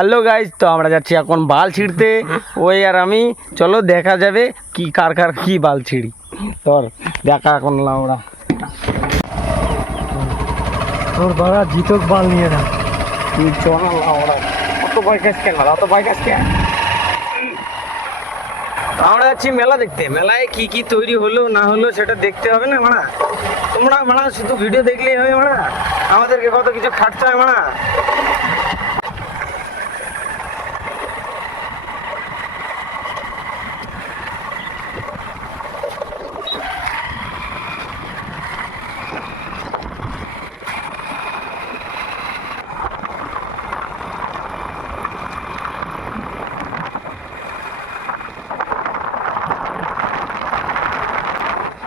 Hello guys তো আমরা যাচ্ছি এখন বাল ছিঁড়তে। ওই আর আমি। চলো দেখা যাবে কি কার কার কি বাল ছিঁড়ি। তোর দেখা এখন ওরা তোর বাবা জিতক বাল নিয়ে না তুই চল ওরা অত ভয় কাজ কেন? অত কাজ কেন? আমরা যাচ্ছি মেলা দেখতে। মেলায় কি কি তৈরি হলো না হলো সেটা দেখতে হবে না মানা তোমরা মানা শুধু ভিডিও দেখলেই হবে মানা আমাদেরকে কত কিছু খাটতে হয় মানা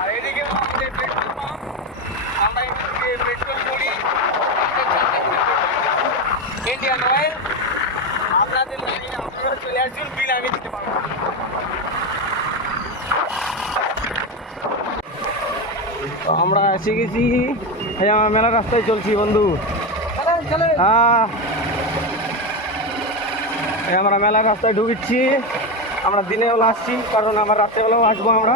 আর এদিকে আমাদের পেট্রোল পাম্প আমরা এদিকে পেট্রোল করি ইন্ডিয়ান অয়েল আপনাদের লাইনে আপনারা চলে আসুন বিল আমি দিতে পারব তো আমরা এসে গেছি। এই আমার মেলা রাস্তায় চলছি বন্ধু। হ্যাঁ এই আমরা মেলার রাস্তায় ঢুকছি। আমরা দিনে আসছি কারণ আমার রাত্রেবেলাও আসব আমরা।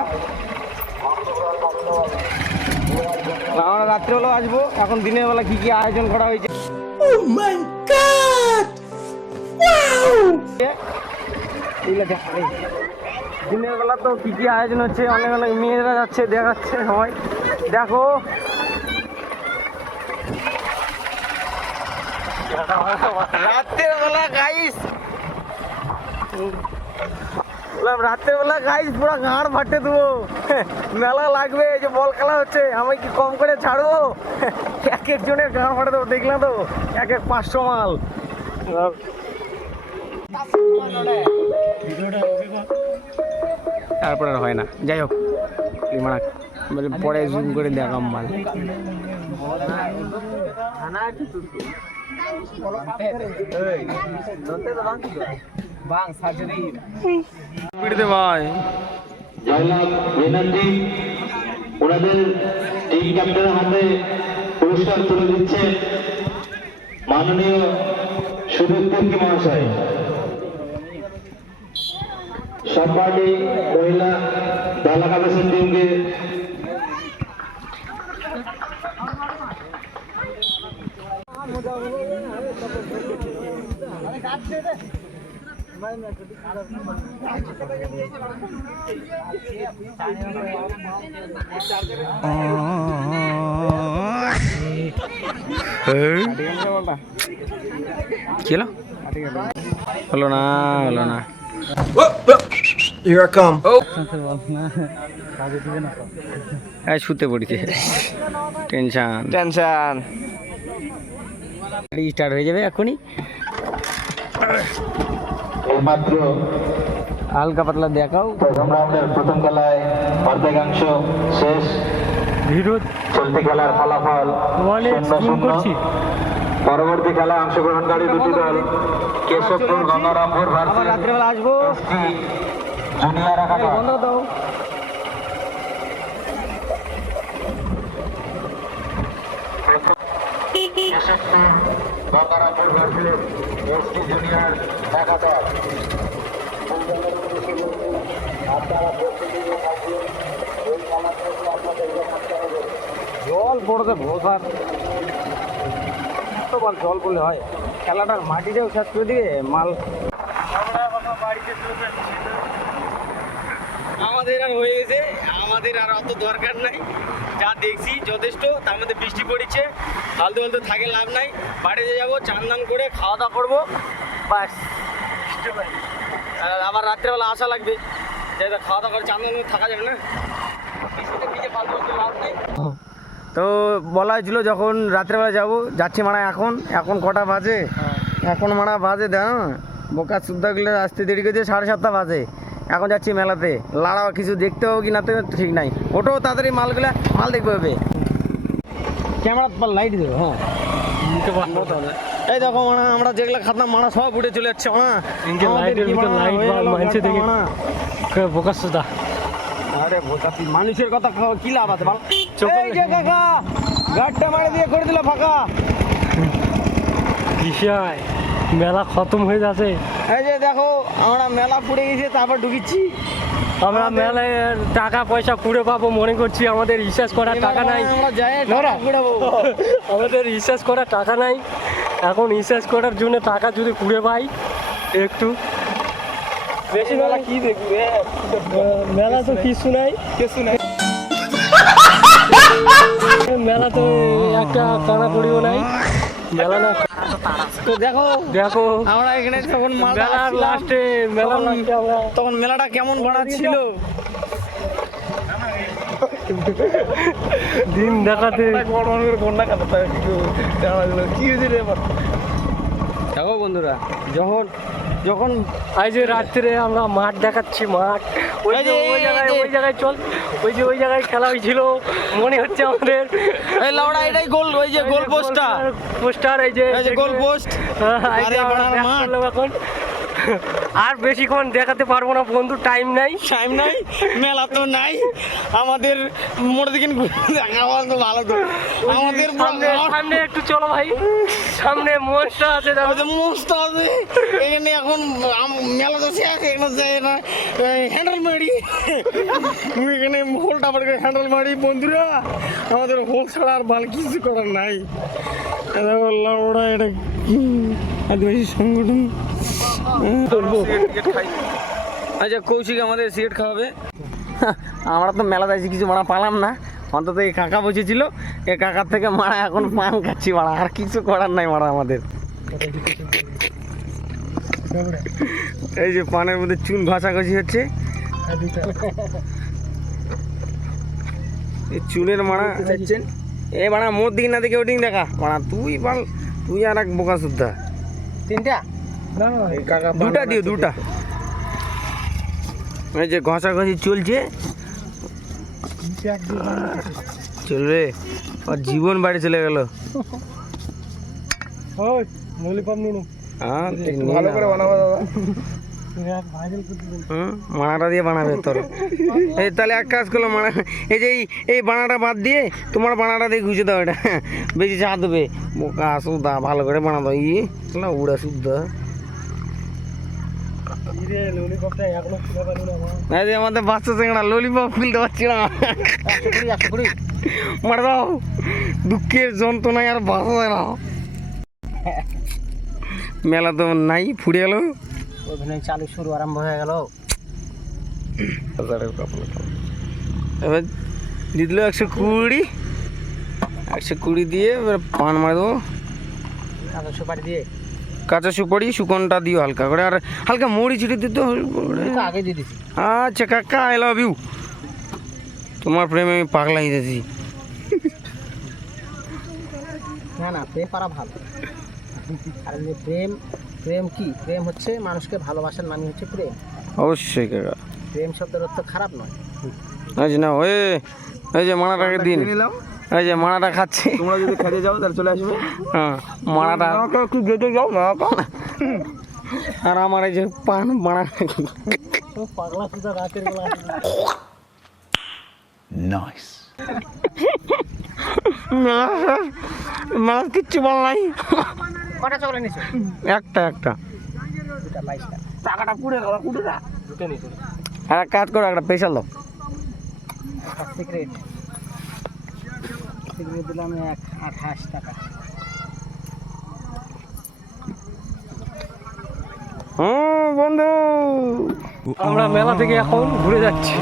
আমরা রাত্রেবেলাও আসব। এখন দিনের বেলা কি কি আয়োজন করা হয়েছে? নেই। দিনের বেলা তো কি কি আয়োজন হচ্ছে অনেক অনেক মেয়েরা যাচ্ছে দেখাচ্ছে সবাই। দেখো। রাত্রের বেলা গাইস বললাম রাত্রের বেলা গাইস পুরো গাঁড় ফাটে দেবো। মেলা লাগবে যে বল খেলা হচ্ছে, আমি কি কম করে ছাড়বো? এক একজনের গাঁড় ফাটে দেবো, দেখলাম তো, এক এক পাঁচশো মাল। তারপরে হয় না। যাই হোক মানে বলে পরে জুম করে দেখাম মাল। পিড়তে ভাই। জয়লাভ ব্যানার্জি ওনাদের টিম ক্যাপ্টেনের হাতে পুরস্কার তুলে দিচ্ছে মাননীয় মহাশয়। মহিলা দলা কাবেশন টিমকে হলো না হলো না Here I come. শুতে পড়েছে টেনশন টেনশন গাড়ি স্টার্ট হয়ে যাবে এখনই। এইমাত্র হালকা পাতলা দেখাও। প্রথম রাউন্ডের প্রথম খেলায় অর্ধেকাংশ শেষ। বিরোধ। চলতি খেলার ফলাফল করছি। পরবর্তী খেলায় অংশগ্রহণকারী দুটি দল কেশবপুর গঙ্গারামপুর ভার্সেস আসব। জুনিয়র এই বন্ধ দাও। Keshabpur Gangarampur versus ST junior একাদশ। জল পড়তে ভোসার কতবার জল পড়লে হয়? খেলাটার মাটিটাও শেষ করে দিয়ে মাল আমাদের আর হয়ে গেছে আমাদের আর অত দরকার নাই। যা দেখছি যথেষ্ট তার মধ্যে বৃষ্টি পড়েছে ফালতু ফালতু থাকে লাভ নাই। বাড়িতে যাব চান দান করে খাওয়া দাওয়া করব। বাস আর আবার রাত্রেবেলা আসা লাগবে। যাই হোক, খাওয়া দাওয়া করে চান দান থাকা যাবে না। তো বলা হয়েছিল যখন রাত্রেবেলা যাব যাচ্ছি মানা এখন। এখন কটা বাজে? এখন মানা বাজে দা বোকা সুদ্ধাগুলো আসতে দেরি করে দিয়ে সাড়ে সাতটা বাজে। এখন যাচ্ছি মেলাতে। লাড়াও কিছু দেখতে হবে কি না তো ঠিক নাই। ওটো তাড়াতাড়ি মালগুলা মাল দেখবে হবে ক্যামেরা লাইট দেবো হ্যাঁ। এই দেখো মানা আমরা যেগুলো খাতাম মানা সব উঠে চলে যাচ্ছে মানা। ইনকে লাইটের ভিতর লাইট হয়ে বা মানছে দেখে মানা। বোকা সুদা আরে বোকা তুই মানুষের কথা কি লাভ আছে? বল। এই যে কাকা গাড়টা মারে দিয়ে করে দিল ফাঁকা। বিষয় মেলা খতম হয়ে যাচ্ছে। এই যে দেখো আমরা মেলা পুড়ে গেছে তারপর ঢুকিচ্ছি। আমরা মেলায় টাকা পয়সা কুড়ে পাবো মনে করছি আমাদের রিচার্জ করার টাকা নাই। আমাদের রিচার্জ করার টাকা নাই। এখন রিচার্জ করার জন্য টাকা যদি কুড়ে পাই একটু। বেশি মেলা কি দেখবি মেলা তো কিছু নাই। কিছু নাই। মেলা তো একটা কানা করিও নাই। মেলা না? তো দেখো দেখো। আমরা এখানে তখন মেলার লাস্টে মেলাটা কেমন ভাড়া ছিল? দিন দেখাতে। দেখো বন্ধুরা যখন যখন আজ রাত্রে আমরা মাঠ দেখাচ্ছি মাঠ। ওই যে, ওই জায়গায় ওই জায়গায় চল ওই যে ওই জায়গায় খেলা হয়েছিল মনে হচ্ছে আমাদের। এই লাউড়া এটাই গোল ওই যে গোল পোস্টার পোস্টার এই যে গোল পোস্ট। এখন। আর বেশিক্ষণ দেখাতে পারব না বন্ধু টাইম নাই। টাইম নাই? মেলা তো নাই। আমাদের মোটর দিকে দেখা তো ভালো তো। আমাদের সামনে একটু চলো ভাই। সামনে মনটা আছে মস্ত আছে। এখানে এখন মেলা তো শেষ এখানে যায় না হ্যান্ডেল মারি। এখানে হোলটা পড়ে হ্যান্ডেল মারি বন্ধুরা। আমাদের হোল ছাড়া আর ভালো কিছু করার নাই। এটা বললাম ওরা এটা আদিবাসী সংগঠন? বলব আচ্ছা কৌশিক আমাদের সিগারেট খাওয়াবে। আমরা তো মেলা যাচ্ছি কিছু মারা পালাম না। অন্তত এই কাকা বসেছিল এই কাকার থেকে মারা এখন পান খাচ্ছি মারা আর কিছু করার নাই মারা আমাদের। এই যে পানের মধ্যে চুন ঘষাঘষি হচ্ছে। এই চুনের মারা খাচ্ছেন এ মারা মোর দিকে না দেখে ওদিকে দেখা। মারা তুই বাল তুই আর এক বোকা সুদ্ধা তিনটা? দুটা দিও দুটা। এই যে ঘষাঘষি চলছে? চলবে। আর জীবন বাড়ি চলে গেল। ওই ললিপপ নিন। হ্যাঁ ভালো করে বানাবো দাদা। হুম মানাটা দিয়ে বানাবে তোর। এই তাহলে এক কাজ করল মানা এই যে এই- এই বানাটা বাদ দিয়ে তোমার বানাটা দিয়ে ঘুষে দাও এটা। বেশি চা দেবে। বোকা সুদা ভালো করে বানা দাও। ই না উড়া শুদ্ধ। আমাদের বাচ্চা চেংড়া ললিপপ খুলতে পারছি না। মারা দাও। দুঃখের যন্ত্রণায় আর বাঁচা যায় না। মেলা তো নাই ফুটে গেল। অভিনয় চালু শুরু আরম্ভ হয়ে গেল। এবার দিয়ে দিল একশো কুড়ি। একশো কুড়ি দিয়ে এবার পান মারে দেবো। সুপারি দিয়ে। কাঁচা সুপারি শুকনটা দিও হালকা করে আর হালকা মুড়ি ছিটে দিতে আগে দিয়ে দিছি। আচ্ছা কাকা আই লাভ ইউ তোমার প্রেমে আমি পাগলা হয়ে গেছি। না না প্রেম করা ভালো। আর প্রেম প্রেম কি? প্রেম হচ্ছে মানুষকে ভালোবাসার নামই হচ্ছে প্রেম। অবশ্যই কাকা। প্রেম শব্দের অর্থ খারাপ নয়। আচ্ছা না ওই এই যে মানাটাকে দিন। এই যে মানাটা খাচ্ছি। তোমরা যদি খেতে যাও তাহলে চলে আসবে। হ্যাঁ মানাটা একটু যেতে যাও না আর আমার এই যে পান মানা পাগলা সুদা রাতের বেলা মেলা কিচ্ছু বল নাই। কটা চকলেট নিছো? একটা একটা। টাকাটা পুড়ে গেল পুড়ে যা। আর এক কাজ করো একটা স্পেশাল দাও। সিক্রেট দিলাম এক আঠাশ টাকা। বন্ধু। আমরা মেলা থেকে এখন ঘুরে যাচ্ছি।